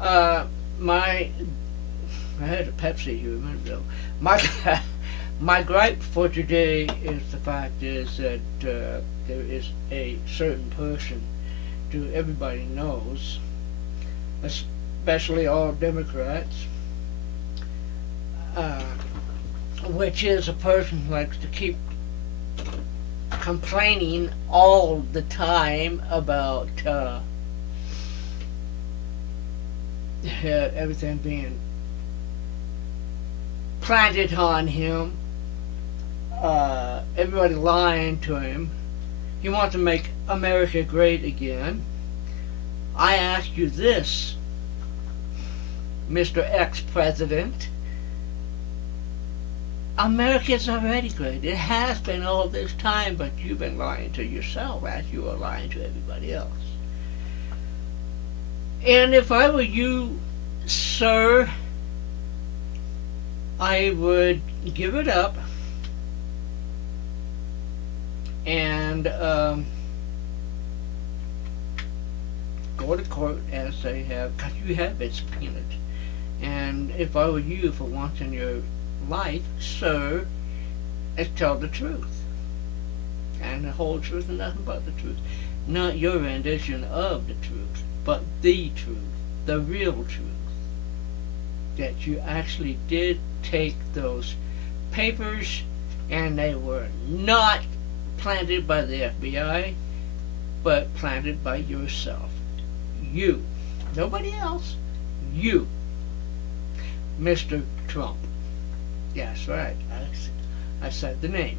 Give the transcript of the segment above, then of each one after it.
Uh, my I had a Pepsi here a minute ago. My my gripe for today is the fact is that there is a certain person who everybody knows, especially all Democrats, uh, which is a person who likes to keep complaining all the time about everything being planted on him, everybody lying to him. He wants to make America great again. I ask you this, Mr. Ex-President. America's already great. It has been all this time, but you've been lying to yourself as you are lying to everybody else. And if I were you, sir, I would give it up and go to court as they have, because you have been subpoenaed. And if I were you, for once in your life, sir, is tell the truth. And the whole truth and nothing but the truth. Not your rendition of the truth, but the truth, the real truth. That you actually did take those papers and they were not planted by the FBI, but planted by yourself. You. Nobody else. You. Mr. Trump. Yes, right. I said the name.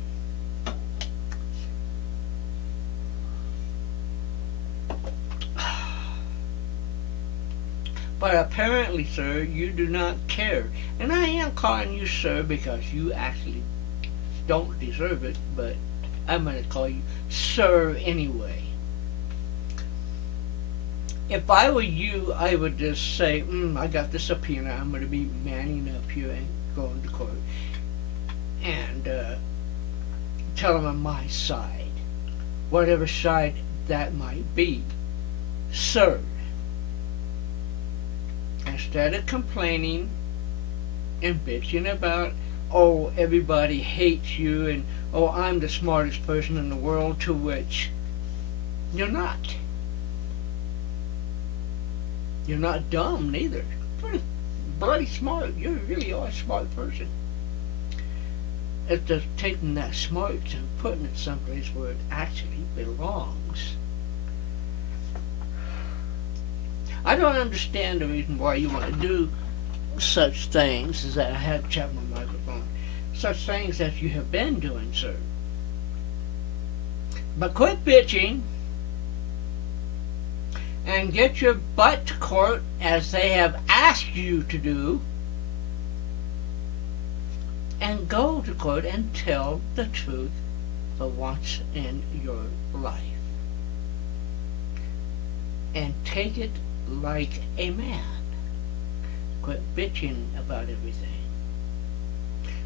But apparently, sir, you do not care. And I am calling you sir because you actually don't deserve it, but I'm going to call you sir anyway. If I were you, I would just say, I got the subpoena. I'm going to be manning up here and going to court. And tell them on my side, whatever side that might be. Sir, instead of complaining and bitching about, oh, everybody hates you, and oh, I'm the smartest person in the world, to which you're not. You're not dumb, neither. Pretty bloody smart. You really are a smart person. It's just taking that smarts and putting it someplace where it actually belongs. I don't understand the reason why you want to do such things as that. I had to check my microphone. Such things as you have been doing, sir. But quit bitching and get your butt to court as they have asked you to do, and go to court and tell the truth for once in your life. And take it like a man. Quit bitching about everything.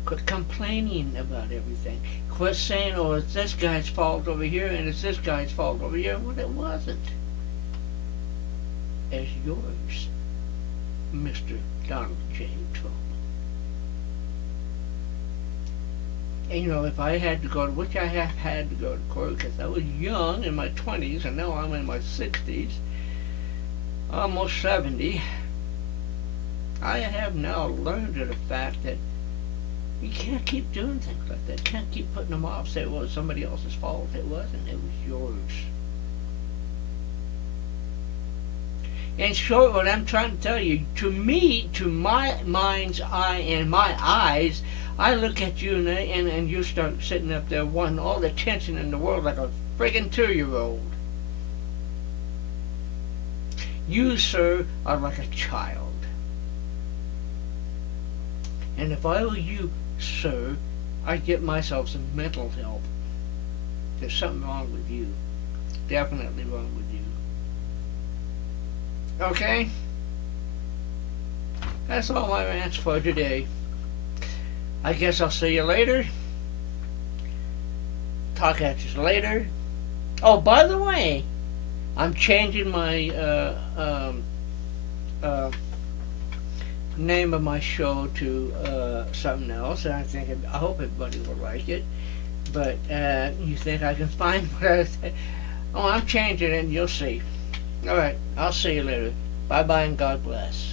Quit complaining about everything. Quit saying, oh, it's this guy's fault over here and it's this guy's fault over here. Well, it wasn't. It's yours, Mr. Donald J. Trump. And you know, if I had to go to, which I have had to go to court because I was young in my 20s and now I'm in my 60s, almost 70, I have now learned to the fact that you can't keep doing things like that. You can't keep putting them off, say, well, it's somebody else's fault. It wasn't. It was yours. In short, what I'm trying to tell you, to me, to my mind's eye and my eyes, I look at you and you start sitting up there wanting all the attention in the world like a friggin' 2-year-old. You, sir, are like a child. And if I were you, sir, I'd get myself some mental help. There's something wrong with you. Definitely wrong with you. Okay? That's all my rants for today. I guess I'll see you later. Talk at you later. Oh, by the way, I'm changing my name of my show to something else, and I hope everybody will like it. But you think I can find what I say? Oh, I'm changing it, and you'll see. All right, I'll see you later. Bye bye, and God bless.